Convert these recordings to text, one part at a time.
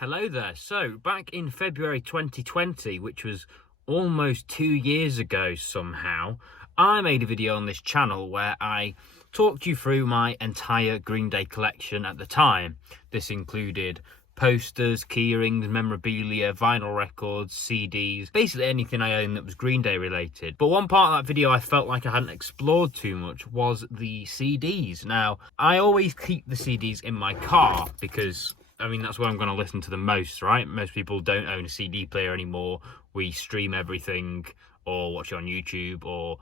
Hello there. So, back in February 2020, which was almost 2 years ago somehow, I made a video on this channel where I talked you through my entire Green Day collection at the time. This included posters, keyrings, memorabilia, vinyl records, CDs, basically anything I owned that was Green Day related. But one part of that video I felt like I hadn't explored too much was the CDs. Now, I always keep the CDs in my car because that's where I'm going to listen to the most, right? Most people don't own a CD player anymore. We stream everything or watch it on YouTube or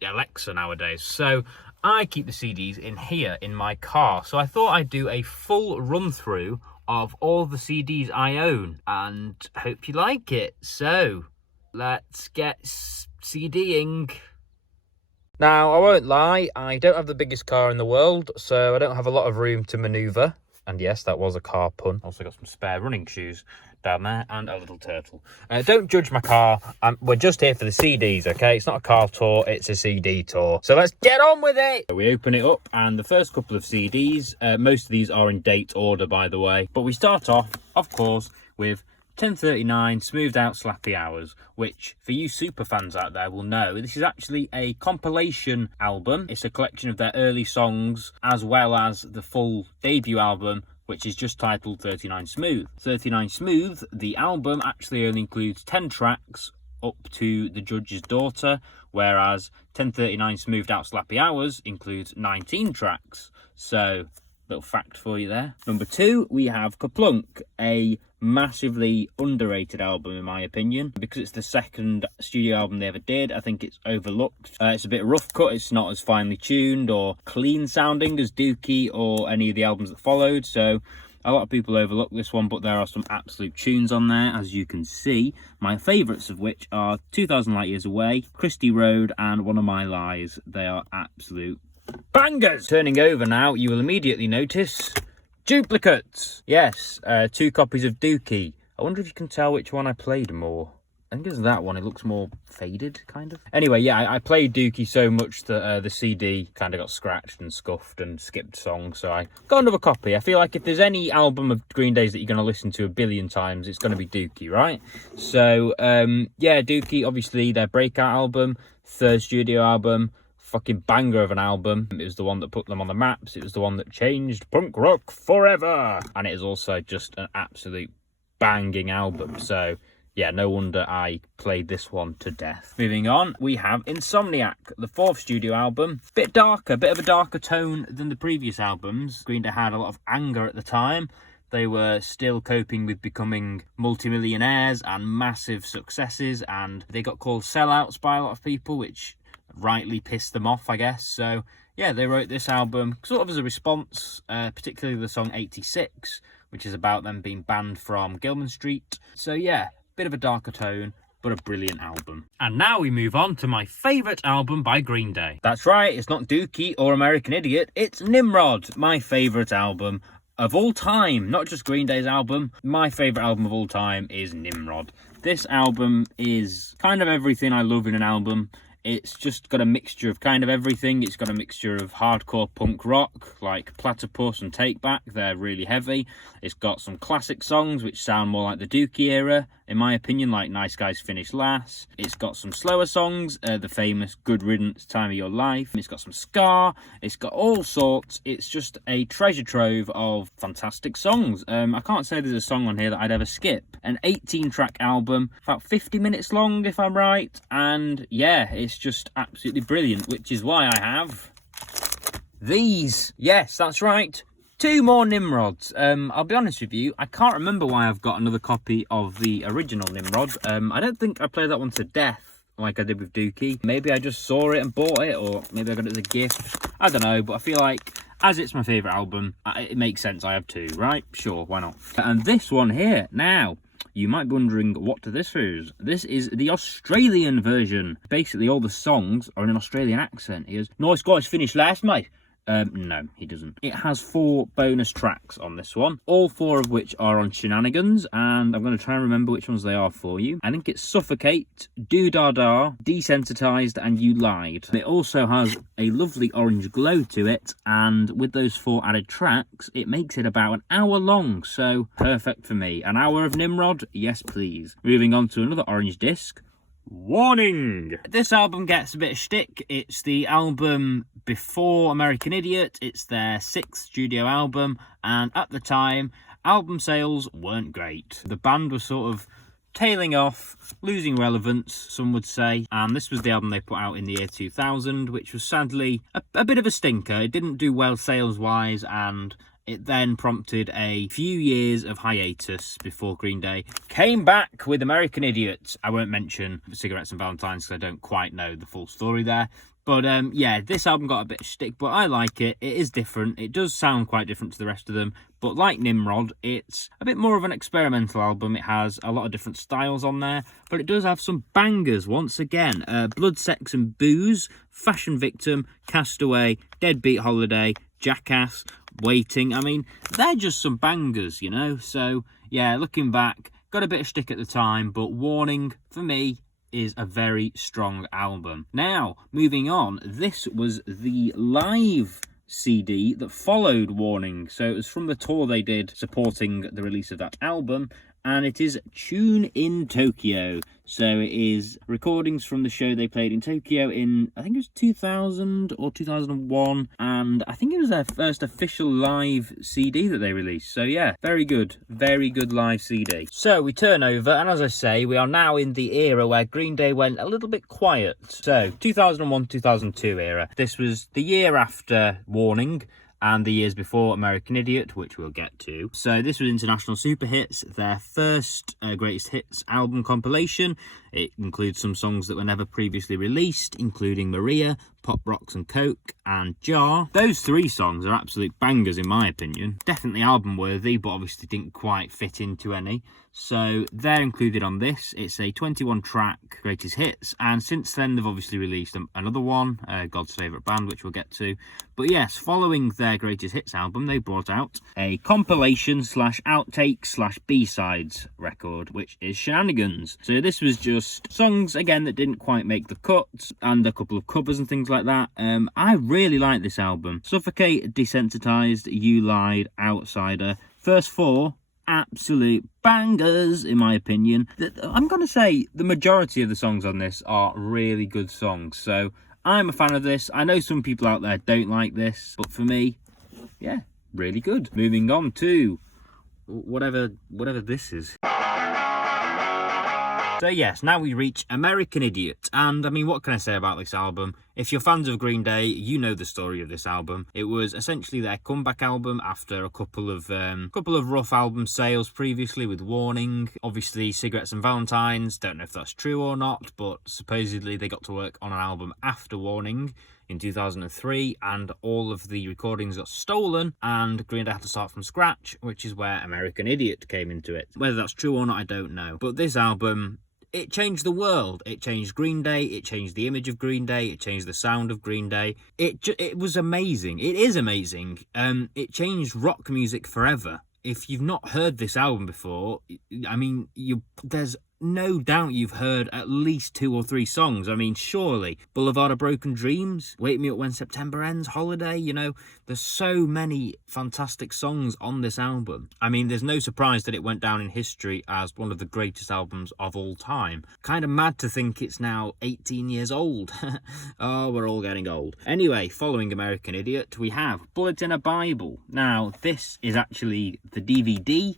Alexa nowadays. So I keep the CDs in here in my car. So I thought I'd do a full run through of all the CDs I own and hope you like it. So let's get CDing. Now, I won't lie, I don't have the biggest car in the world, so I don't have a lot of room to maneuver. And yes, that was a car pun. Also got some spare running shoes down there and a little turtle. Don't judge my car. We're just here for the CDs, okay? It's not a car tour, it's a CD tour. So let's get on with it! We open it up, and the first couple of CDs, most of these are in date order, by the way. But we start off, of course, with 1039 Smoothed Out Slappy Hours, which for you super fans out there will know this is actually a compilation album. It's a collection of their early songs as well as the full debut album, which is just titled 39 Smooth. 39 Smooth, the album, actually only includes 10 tracks up to The Judge's Daughter, whereas 1039 Smoothed Out Slappy Hours includes 19 tracks. So, little fact for you there. Number 2, we have Kaplunk, a massively underrated album in my opinion, because it's the second studio album they ever did. I think it's overlooked. It's a bit rough cut, it's not as finely tuned or clean sounding as Dookie or any of the albums that followed, so a lot of people overlook this one, but there are some absolute tunes on there, as you can see. My favourites of which are 2000 Light Years Away, Christie Road and One of My Lies. They are absolute bangers! Turning over now, you will immediately notice duplicates. Yes, 2 copies of Dookie. I wonder if you can tell which one I played more. I think it's that one. It looks more faded, kind of. Anyway, yeah, I played Dookie so much that the CD kind of got scratched and scuffed and skipped songs, so I got another copy. I feel like if there's any album of Green Day's that you're going to listen to a billion times, it's going to be Dookie, right? So, yeah, Dookie, obviously, their breakout album, third studio album, fucking banger of an album. It was the one that put them on the maps. It was the one that changed punk rock forever. And it is also just an absolute banging album. So, yeah, no wonder I played this one to death. Moving on, we have Insomniac, the 4th studio album. Bit darker, bit of a darker tone than the previous albums. Green Day had a lot of anger at the time. They were still coping with becoming multimillionaires and massive successes. And they got called sellouts by a lot of people, which rightly pissed them off, I guess. So yeah, they wrote this album sort of as a response, particularly the song 86, which is about them being banned from Gilman Street. So yeah, bit of a darker tone, but a brilliant album. And now we move on to my favourite album by Green Day. That's right, it's not Dookie or American Idiot, it's Nimrod, my favourite album of all time. Not just Green Day's album, my favourite album of all time is Nimrod. This album is kind of everything I love in an album. It's just got a mixture of kind of everything. It's got a mixture of hardcore punk rock, like Platypus and Take Back. They're really heavy. It's got some classic songs, which sound more like the Dookie era, in my opinion, like Nice Guys Finish Last. It's got some slower songs, the famous Good Riddance, Time of Your Life. It's got some ska. It's got all sorts. It's just a treasure trove of fantastic songs. I can't say there's a song on here that I'd ever skip. An 18-track album, about 50 minutes long, if I'm right. And yeah, it's just absolutely brilliant, which is why I have these. Yes, that's right. 2 more Nimrods. I'll be honest with you, I can't remember why I've got another copy of the original Nimrod. I don't think I played that one to death like I did with Dookie. Maybe I just saw it and bought it, or maybe I got it as a gift. I don't know, but I feel like as it's my favourite album, it makes sense I have 2, right? Sure, why not? And this one here, now, you might be wondering what this is. This is the Australian version. Basically, all the songs are in an Australian accent. He goes, "Nice Guys Finished Last, mate. No, he doesn't. It has 4 bonus tracks on this one, all 4 of which are on Shenanigans, and I'm going to try and remember which ones they are for you. I think it's Suffocate, Do Da Da, Desensitized, and You Lied. It also has a lovely orange glow to it, and with those 4 added tracks, it makes it about an hour long, so perfect for me. An hour of Nimrod? Yes, please. Moving on to another orange disc. Warning! This album gets a bit of shtick. It's the album before American Idiot. It's their 6th studio album, and at the time, album sales weren't great. The band was sort of tailing off, losing relevance, some would say, and this was the album they put out in the year 2000, which was sadly a bit of a stinker. It didn't do well sales-wise, and it then prompted a few years of hiatus before Green Day came back with American Idiot. I won't mention Cigarettes and Valentines because I don't quite know the full story there. But yeah, this album got a bit of shtick, but I like it. It is different. It does sound quite different to the rest of them. But like Nimrod, it's a bit more of an experimental album. It has a lot of different styles on there, but it does have some bangers once again. Blood, Sex and Booze, Fashion Victim, Castaway, Deadbeat Holiday, Jackass, Waiting. I mean, they're just some bangers, you know? So, yeah, looking back, got a bit of shtick at the time, but Warning, for me, is a very strong album. Now, moving on, this was the live CD that followed Warning. So it was from the tour they did supporting the release of that album, and it is Tune in Tokyo. So it is recordings from the show they played in Tokyo in, I think it was 2000 or 2001, and I think it was their first official live CD that they released. So yeah, very good live CD. So we turn over, and as I say, we are now in the era where Green Day went a little bit quiet. So 2001-2002 era. This was the year after Warning, and the years before American Idiot, which we'll get to. So this was International Super Hits, their first greatest hits album compilation. It includes some songs that were never previously released, including Maria, Pop Rocks and Coke, and Jar. Those 3 songs are absolute bangers in my opinion. Definitely album worthy, but obviously didn't quite fit into any. So they're included on this. It's a 21 track greatest hits, and since then they've obviously released another one, God's Favourite Band, which we'll get to. But yes, following their greatest hits album, they brought out a compilation / outtake / B-sides record, which is Shenanigans. So this was just songs again that didn't quite make the cut, and a couple of covers and things like that. I really like this album. Suffocate, Desensitized, You Lied, Outsider. First 4 absolute bangers in my opinion. I'm gonna say the majority of the songs on this are really good songs, so I'm a fan of this. I know some people out there don't like this, but for me, yeah, really good. Moving on to whatever this is. So yes, now we reach American Idiot, and I mean, what can I say about this album? If you're fans of Green Day, you know the story of this album. It was essentially their comeback album after a couple of rough album sales previously with Warning. Obviously, Cigarettes and Valentines, don't know if that's true or not, but supposedly they got to work on an album after Warning in 2003, and all of the recordings got stolen, and Green Day had to start from scratch, which is where American Idiot came into it. Whether that's true or not, I don't know. But this album, it changed the world. It changed Green Day. It changed the image of Green Day. It changed the sound of Green Day. It was amazing. It is amazing. It changed rock music forever. If you've not heard this album before, I mean, there's no doubt you've heard at least 2 or 3 songs. I mean, surely. Boulevard of Broken Dreams, Wake Me Up When September Ends, Holiday, you know, there's so many fantastic songs on this album. I mean, there's no surprise that it went down in history as one of the greatest albums of all time. Kind of mad to think it's now 18 years old. Oh, we're all getting old. Anyway, following American Idiot, we have Bullet in a Bible. Now, this is actually the DVD.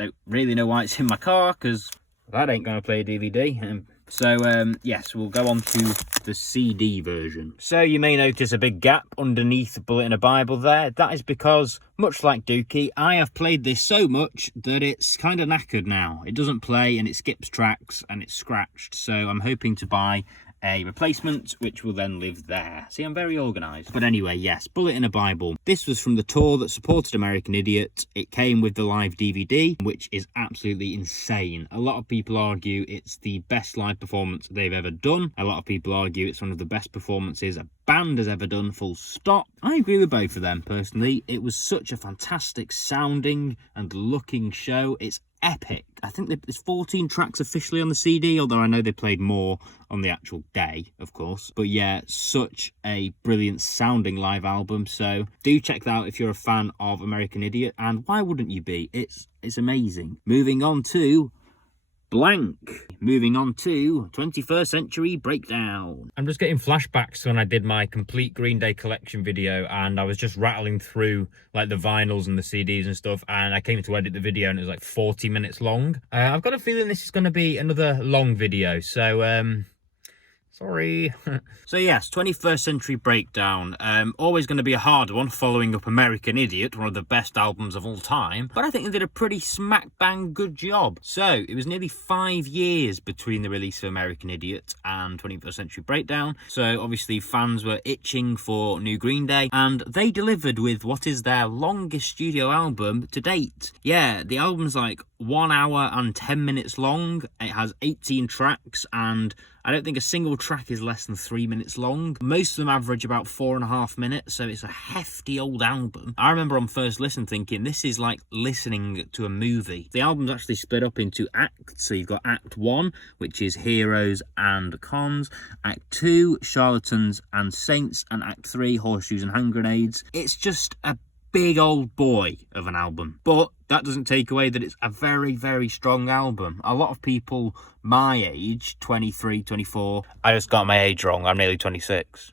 Don't really know why it's in my car, because that ain't going to play a DVD. So, yes, we'll go on to the CD version. So you may notice a big gap underneath Bullet in a Bible there. That is because, much like Dookie, I have played this so much that it's kind of knackered now. It doesn't play, and it skips tracks, and it's scratched. So I'm hoping to buy a replacement, which will then live there. See, I'm very organised. But anyway, yes, Bullet in a Bible. This was from the tour that supported American Idiot. It came with the live DVD, which is absolutely insane. A lot of people argue it's the best live performance they've ever done. A lot of people argue it's one of the best performances a band has ever done, full stop. I agree with both of them, personally. It was such a fantastic sounding and looking show. It's epic. I think there's 14 tracks officially on the CD, although I know they played more on the actual day, of course. But yeah, such a brilliant sounding live album, so do check that out if you're a fan of American Idiot, and why wouldn't you be? It's amazing. Moving on to Blank. Moving on to 21st Century Breakdown. I'm just getting flashbacks to when I did my complete Green Day collection video, and I was just rattling through like the vinyls and the CDs and stuff, and I came to edit the video and it was like 40 minutes long. I've got a feeling this is going to be another long video, so sorry. So yes, 21st Century Breakdown. Always going to be a hard one, following up American Idiot, one of the best albums of all time. But I think they did a pretty smack bang good job. So it was nearly 5 years between the release of American Idiot and 21st Century Breakdown. So obviously fans were itching for new Green Day, and they delivered with what is their longest studio album to date. Yeah, the album's like 1 hour and 10 minutes long. It has 18 tracks, and I don't think a single track is less than 3 minutes long. Most of them average about 4.5 minutes, so it's a hefty old album. I remember on first listen thinking, this is like listening to a movie. The album's actually split up into acts, so you've got Act 1, which is Heroes and Cons, Act 2, Charlatans and Saints, and Act 3, Horseshoes and Hand Grenades. It's just a big old boy of an album, but that doesn't take away that it's a very, very strong album. A lot of people my age, 23, 24... I just got my age wrong, I'm nearly 26.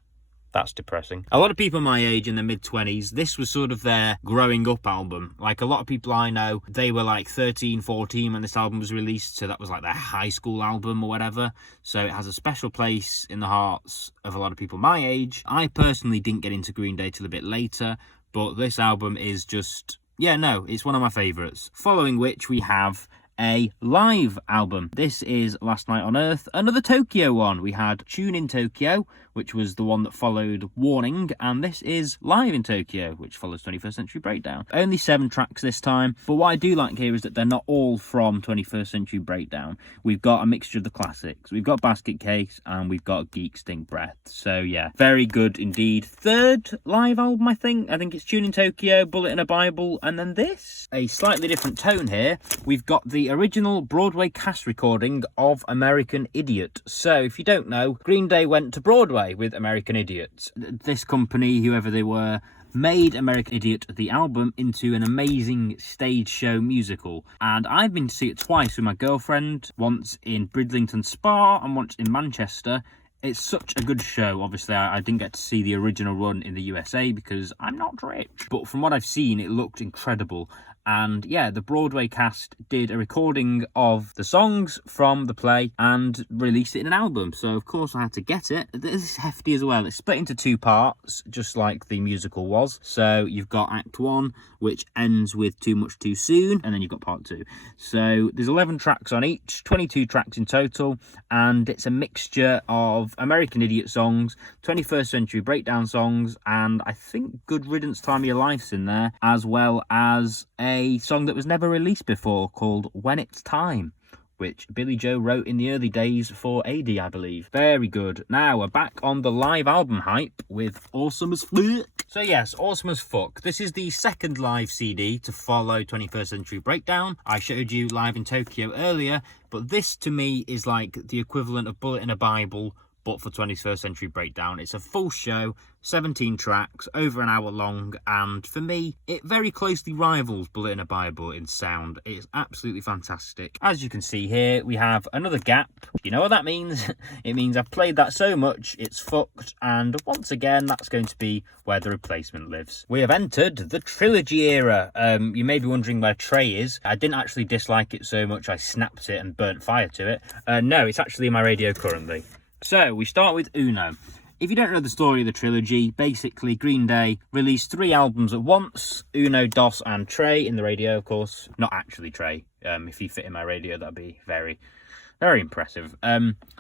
That's depressing. A lot of people my age in their mid-20s, this was sort of their growing up album. Like a lot of people I know, they were like 13, 14 when this album was released, so that was like their high school album or whatever. So it has a special place in the hearts of a lot of people my age. I personally didn't get into Green Day till a bit later, but this album is just, yeah, no, it's one of my favourites. Following which we have a live album. This is Last Night on Earth, another Tokyo one. We had Tune in Tokyo, which was the one that followed Warning, and this is Live in Tokyo, which follows 21st Century Breakdown. Only 7 tracks this time, but what I do like here is that they're not all from 21st Century Breakdown. We've got a mixture of the classics. We've got Basket Case, and we've got Geek Stink Breath. So yeah, very good indeed. Third live album, I think. I think it's Tune in Tokyo, Bullet in a Bible, and then this. A slightly different tone here. We've got the original Broadway cast recording of American Idiot. So if you don't know, Green Day went to Broadway with American Idiot. This company, whoever they were, made American Idiot, the album, into an amazing stage show musical. And I've been to see it twice with my girlfriend, once in Bridlington Spa and once in Manchester. It's such a good show. Obviously, I didn't get to see the original run in the USA because I'm not rich. But from what I've seen, it looked incredible. And yeah, the Broadway cast did a recording of the songs from the play and released it in an album. So, of course, I had to get it. This is hefty as well. It's split into 2 parts, just like the musical was. So, you've got Act 1, which ends with Too Much Too Soon, and then you've got Part 2. So, there's 11 tracks on each, 22 tracks in total, and it's a mixture of American Idiot songs, 21st Century Breakdown songs, and I think Good Riddance Time of Your Life's in there, as well as a song that was never released before called When It's Time, which Billy Joe wrote in the early days for AD, I believe. Very good. Now we're back on the live album hype with Awesome as Fuck. So yes, Awesome as Fuck. This is the second live CD to follow 21st Century Breakdown. I showed you Live in Tokyo earlier, but this to me is like the equivalent of Bullet in a Bible, but for 21st Century Breakdown. It's a full show, 17 tracks, over an hour long, and for me, it very closely rivals Bullet in a Bible in sound. It's absolutely fantastic. As you can see here, we have another gap. You know what that means? It means I've played that so much, it's fucked, and once again, that's going to be where the replacement lives. We have entered the trilogy era. You may be wondering where Trey is. I didn't actually dislike it so much, I snapped it and burnt fire to it. No, it's actually in my radio currently. So, we start with Uno. If you don't know the story of the trilogy, basically Green Day released 3 albums at once. Uno, Dos and Trey in the radio, of course. Not actually Trey. If he fit in my radio, that'd be very Very impressive.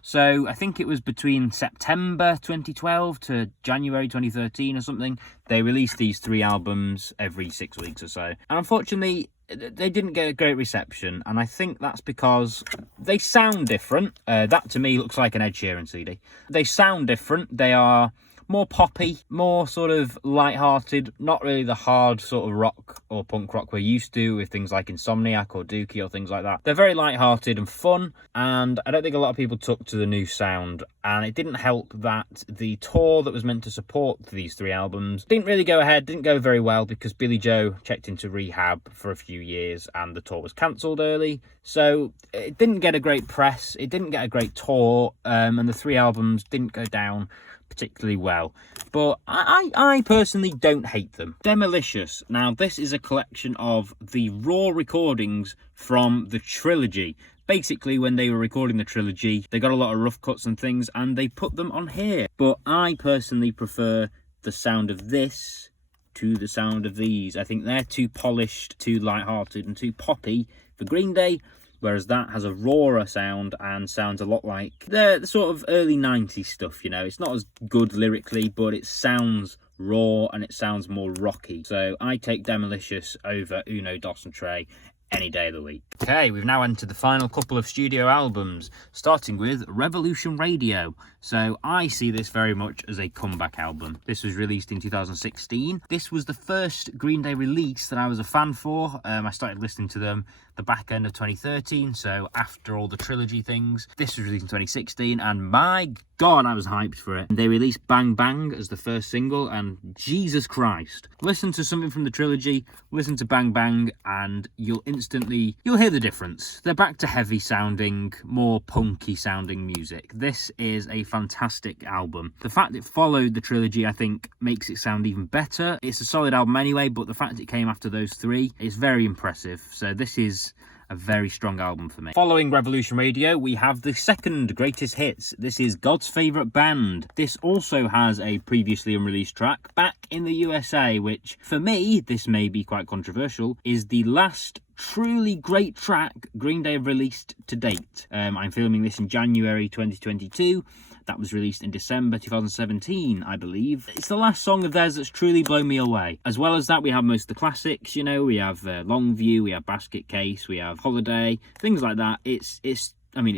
So I think it was between September 2012 to January 2013 or something. They released these 3 albums every 6 weeks or so. And unfortunately, they didn't get a great reception. And I think that's because they sound different. That to me looks like an Ed Sheeran CD. They sound different. They are more poppy, more sort of light-hearted, not really the hard sort of rock or punk rock we're used to with things like Insomniac or Dookie or things like that. They're very light-hearted and fun, and I don't think a lot of people took to the new sound, and it didn't help that the tour that was meant to support these 3 albums didn't really go ahead, didn't go very well, because Billy Joe checked into rehab for a few years and the tour was cancelled early, so it didn't get a great press, it didn't get a great tour, and the 3 albums didn't go down particularly well, but I personally don't hate them. Demolicious. Now, this is a collection of the raw recordings from the trilogy. Basically, when they were recording the trilogy, they got a lot of rough cuts and things, and they put them on here. But I personally prefer the sound of this to the sound of these. I think they're too polished, too light-hearted, and too poppy for Green Day, whereas that has a rawer sound and sounds a lot like the sort of early 90s stuff, you know. It's not as good lyrically, but it sounds raw and it sounds more rocky. So I take Demolicious over Uno, Dos and Trey any day of the week. Okay, we've now entered the final couple of studio albums, starting with Revolution Radio. So I see this very much as a comeback album. This was released in 2016. This was the first Green Day release that I was a fan for. I started listening to them the back end of 2013, so after all the trilogy things. This was released in 2016, and my God, I was hyped for it. They released Bang Bang as the first single, and Jesus Christ. Listen to something from the trilogy, listen to Bang Bang, and you'll hear the difference. They're back to heavy sounding, more punky sounding music. This is a fantastic album. The fact it followed the trilogy, I think, makes it sound even better. It's a solid album anyway, but the fact it came after those 3 is very impressive. So this is a very strong album for me. Following Revolution Radio, we have the second greatest hits. This is God's Favourite Band. This also has a previously unreleased track, Back in the USA, which, for me, this may be quite controversial, is the last truly great track Green Day have released to date. I'm filming this in January 2022. That was released in December 2017, I believe. It's the last song of theirs that's truly blown me away. As well as that, we have most of the classics, you know. We have Longview, we have Basket Case, we have Holiday, things like that. It's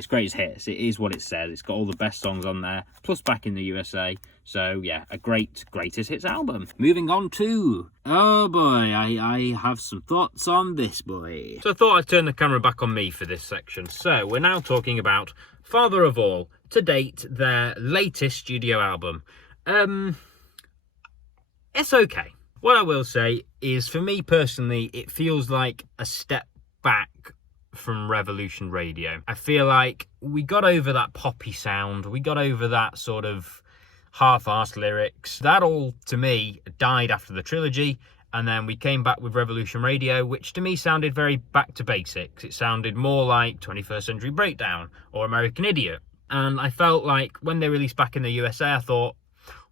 greatest hits. It is what it says. It's got all the best songs on there, plus Back in the USA. So, yeah, a greatest hits album. Moving on to... oh, boy, I have some thoughts on this, boy. So I thought I'd turn the camera back on me for this section. So, we're now talking about Father of All, to date, their latest studio album. It's okay. What I will say is, for me personally, it feels like a step back from Revolution Radio. I feel like we got over that poppy sound, we got over that sort of half-arsed lyrics. That all, to me, died after the trilogy, and then we came back with Revolution Radio, which to me sounded very back to basics. It sounded more like 21st Century Breakdown or American Idiot. And I felt like when they released Back in the USA, I thought,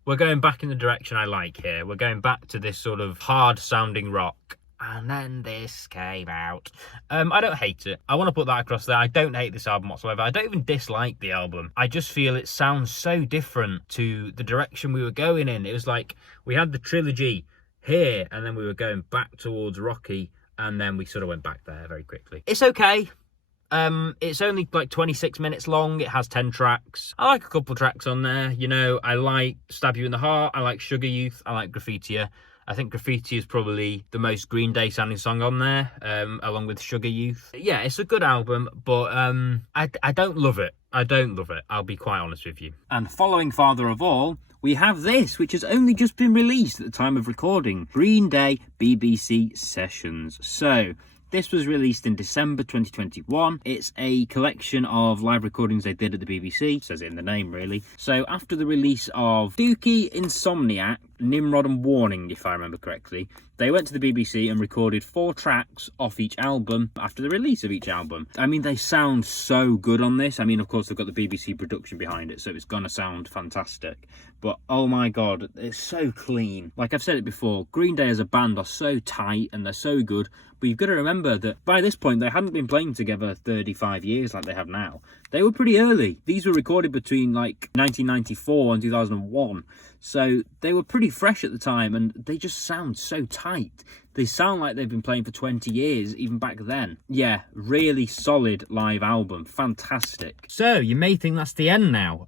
we're going back in the direction I like here. We're going back to this sort of hard-sounding rock. And then this came out. I don't hate it. I want to put that across there. I don't hate this album whatsoever. I don't even dislike the album. I just feel it sounds so different to the direction we were going in. It was like we had the trilogy here, and then we were going back towards Rocky, and then we sort of went back there very quickly. It's okay. It's only like 26 minutes long. It has 10 tracks. I like a couple tracks on there. You know, I like Stab You in the Heart. I like Sugar Youth. I like Graffitier. I think Graffiti is probably the most Green Day sounding song on there, along with Sugar Youth. Yeah, it's a good album, but I don't love it. I don't love it. I'll be quite honest with you. And following Father of All, we have this, which has only just been released at the time of recording. Green Day BBC Sessions. So, this was released in December 2021. It's a collection of live recordings they did at the BBC. It says it in the name, really. So after the release of Dookie, Insomniac, Nimrod and Warning, if I remember correctly. They went to the BBC and recorded 4 tracks off each album after the release of each album. I mean, they sound so good on this. I mean, of course, they've got the BBC production behind it, so it's gonna sound fantastic. But, oh my God, it's so clean. Like I've said it before, Green Day as a band are so tight and they're so good. But you've got to remember that by this point, they hadn't been playing together 35 years like they have now. They were pretty early. These were recorded between like 1994 and 2001. So they were pretty fresh at the time, and they just sound so tight. They sound like they've been playing for 20 years, even back then. Yeah, really solid live album. Fantastic. So, you may think that's the end now.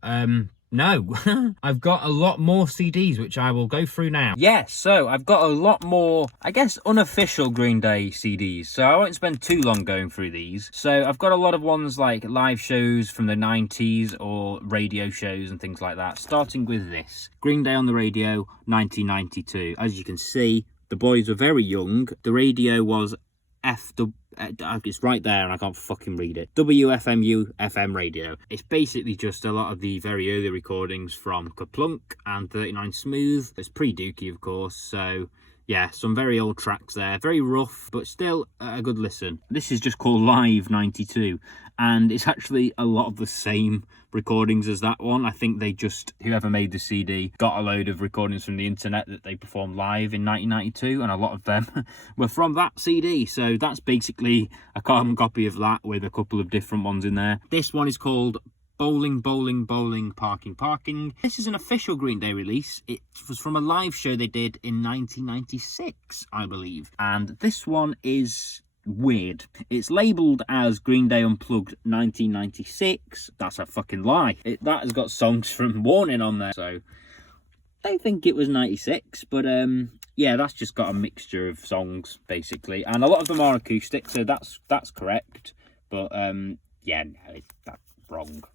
No, I've got a lot more CDs, which I will go through now. Yes, so I've got a lot more, I guess, unofficial Green Day CDs. So I won't spend too long going through these. So I've got a lot of ones like live shows from the 90s or radio shows and things like that. Starting with this, Green Day on the Radio, 1992. As you can see, the boys were very young. The radio was it's right there and I can't fucking read it. WFMU FM radio. It's basically just a lot of the very early recordings from Kaplunk and 39 Smooth. It's pre-Dookie, of course, so yeah, some very old tracks there. Very rough, but still a good listen. This is just called Live 92, and it's actually a lot of the same recordings as that one. I think they just, whoever made the CD, got a load of recordings from the internet that they performed live in 1992, and a lot of them were from that CD. So that's basically a carbon copy of that with a couple of different ones in there. This one is called Bowling, Bowling, Bowling, Parking, Parking. This is an official Green Day release. It was from a live show they did in 1996, I believe. And this one is weird. It's labelled as Green Day Unplugged 1996. That's a fucking lie. That has got songs from Warning on there. So I think it was 96, but yeah, that's just got a mixture of songs, basically. And a lot of them are acoustic, so that's correct. But yeah, no, that's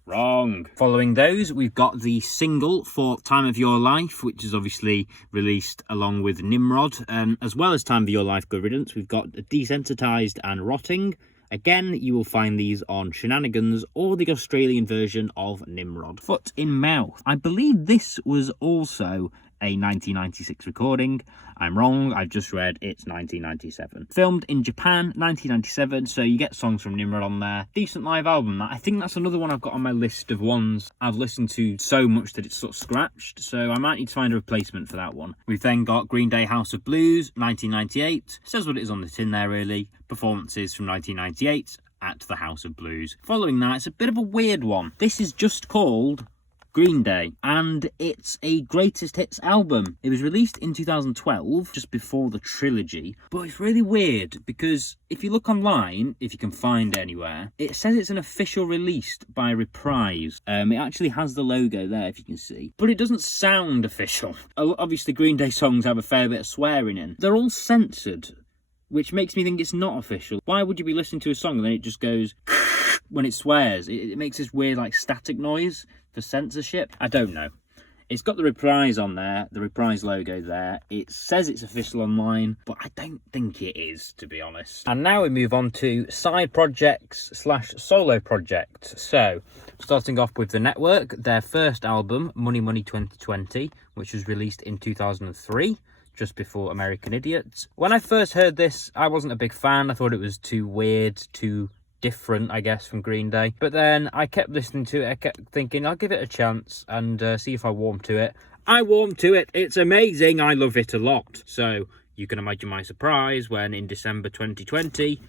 wrong. Following those, we've got the single for Time of Your Life, which is obviously released along with Nimrod, as well as Time of Your Life, Good Riddance. We've got Desensitized and Rotting. Again, you will find these on Shenanigans or the Australian version of Nimrod. Foot in Mouth. I believe this was also a 1996 recording. I'm wrong, I've just read it's 1997. Filmed in Japan, 1997, so you get songs from Nimrod on there. Decent live album. I think that's another one I've got on my list of ones I've listened to so much that it's sort of scratched, so I might need to find a replacement for that one. We've then got Green Day House of Blues, 1998. Says what it is on the tin there, really. Performances from 1998 at the House of Blues. Following that, it's a bit of a weird one. This is just called Green Day, and it's a greatest hits album. It was released in 2012, just before the trilogy, but it's really weird because if you look online, if you can find it anywhere, it says it's an official release by Reprise. It actually has the logo there, if you can see, but it doesn't sound official. Obviously, Green Day songs have a fair bit of swearing in. They're all censored, which makes me think it's not official. Why would you be listening to a song and then it just goes when it swears? It makes this weird, like, static noise for censorship. I don't know. It's got the Reprise on there, the Reprise logo there. It says it's official online, but I don't think it is, to be honest. And now we move on to side projects / solo projects. So, starting off with The Network, their first album, Money Money 2020, which was released in 2003. Just before American Idiots. When I first heard this, I wasn't a big fan. I thought it was too weird, too different, I guess, from Green Day. But then I kept listening to it. I kept thinking, I'll give it a chance and see if I warm to it. I warmed to it. It's amazing. I love it a lot. So you can imagine my surprise when in December 2020,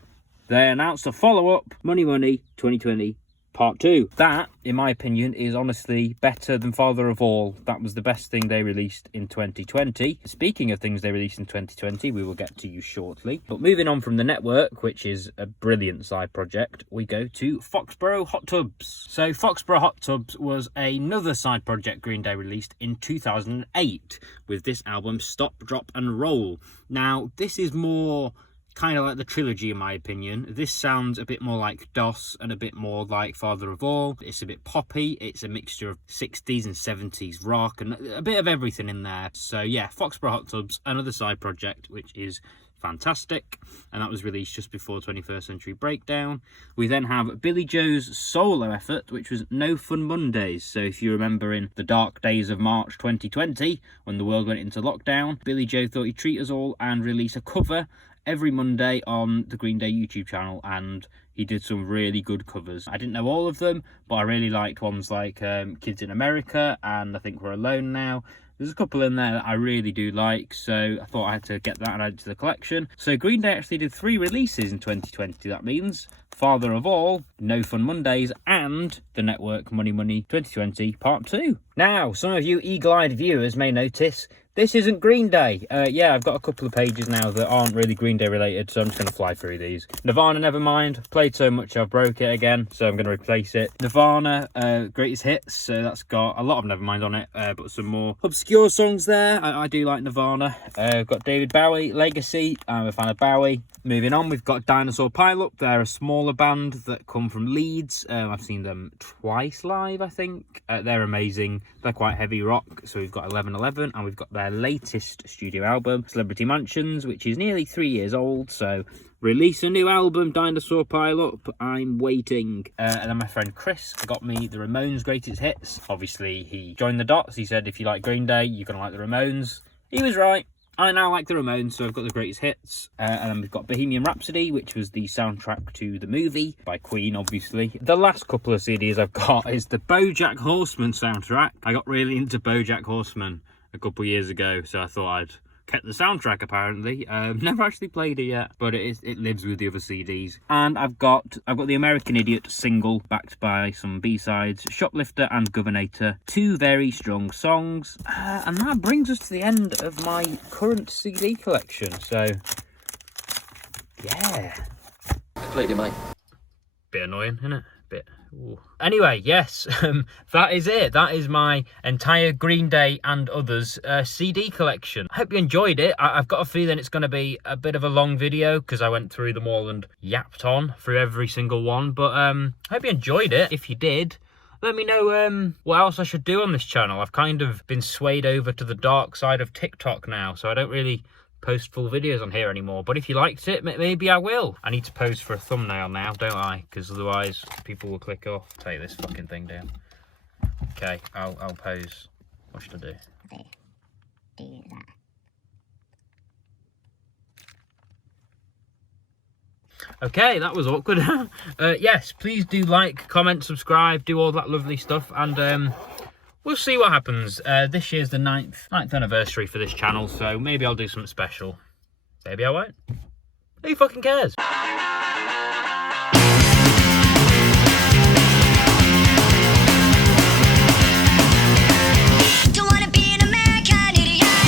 they announced a follow-up, Money Money 2020 Part 2. That, in my opinion, is honestly better than Father of All. That was the best thing they released in 2020. Speaking of things they released in 2020, we will get to you shortly. But moving on from The Network, which is a brilliant side project, we go to Foxborough Hot Tubs. So Foxborough Hot Tubs was another side project Green Day released in 2008 with this album Stop, Drop and Roll. Now, this is more kind of like the trilogy, in my opinion. This sounds a bit more like DOS and a bit more like Father of All. It's a bit poppy. It's a mixture of 60s and 70s rock and a bit of everything in there. So yeah, Foxborough Hot Tubs, another side project, which is fantastic, and that was released just before 21st Century Breakdown. We then have Billy Joe's solo effort, which was No Fun Mondays. So if you remember in the dark days of March 2020, when the world went into lockdown, Billy Joe thought he'd treat us all and release a cover every Monday on the Green Day YouTube channel, and he did some really good covers. I didn't know all of them, but I really liked ones like Kids in America and I Think We're Alone Now. There's a couple in there that I really do like, so I thought I had to get that and add to the collection. So Green Day actually did 3 releases in 2020. That means Father of All, No Fun Mondays, and the Network Money Money 2020 Part 2. Now, some of you eagle-eyed viewers may notice this isn't Green Day. Yeah, I've got a couple of pages now that aren't really Green Day related, so I'm just going to fly through these. Nirvana, Nevermind. Played so much I've broke it again, so I'm going to replace it. Nirvana, Greatest Hits, so that's got a lot of Nevermind on it, but some more obscure songs there. I do like Nirvana. I've got David Bowie, Legacy. I'm a fan of Bowie. Moving on, we've got Dinosaur Pileup. They're a smaller band that come from Leeds. I've seen them twice live, I think. They're amazing. They're quite heavy rock. So we've got 1111, and we've got their latest studio album, Celebrity Mansions, which is nearly 3 years old. So release a new album, Dinosaur Pileup. I'm waiting. And then my friend Chris got me the Ramones' Greatest Hits. Obviously, he joined the dots. He said, if you like Green Day, you're going to like the Ramones. He was right. I now like the Ramones, so I've got the Greatest Hits. And then we've got Bohemian Rhapsody, which was the soundtrack to the movie by Queen, obviously. The last couple of CDs I've got is the BoJack Horseman soundtrack. I got really into BoJack Horseman a couple of years ago, so I thought I'd kept the soundtrack, apparently. Never actually played it yet, but it lives with the other CDs. And I've got the American Idiot single, backed by some B-sides, Shoplifter and Governator, 2 very strong songs. And that brings us to the end of my current CD collection. So, yeah. Played it, mate. Bit annoying, isn't it? Bit. Ooh. Anyway, yes, that is it. That is my entire Green Day and Others CD collection. I hope you enjoyed it. I've got a feeling it's going to be a bit of a long video because I went through them all and yapped on through every single one. But I hope you enjoyed it. If you did, let me know what else I should do on this channel. I've kind of been swayed over to the dark side of TikTok now, so I don't really post full videos on here anymore. But if you liked it, maybe I will. I need to pose for a thumbnail now, don't I? Because otherwise people will click off. Take this fucking thing down. Okay, I'll pose. What should I do? Okay, do that. Okay, that was awkward. Yes, please do like, comment, subscribe, do all that lovely stuff, and we'll see what happens. This year's the 9th anniversary for this channel, so maybe I'll do something special. Maybe I won't. Who fucking cares?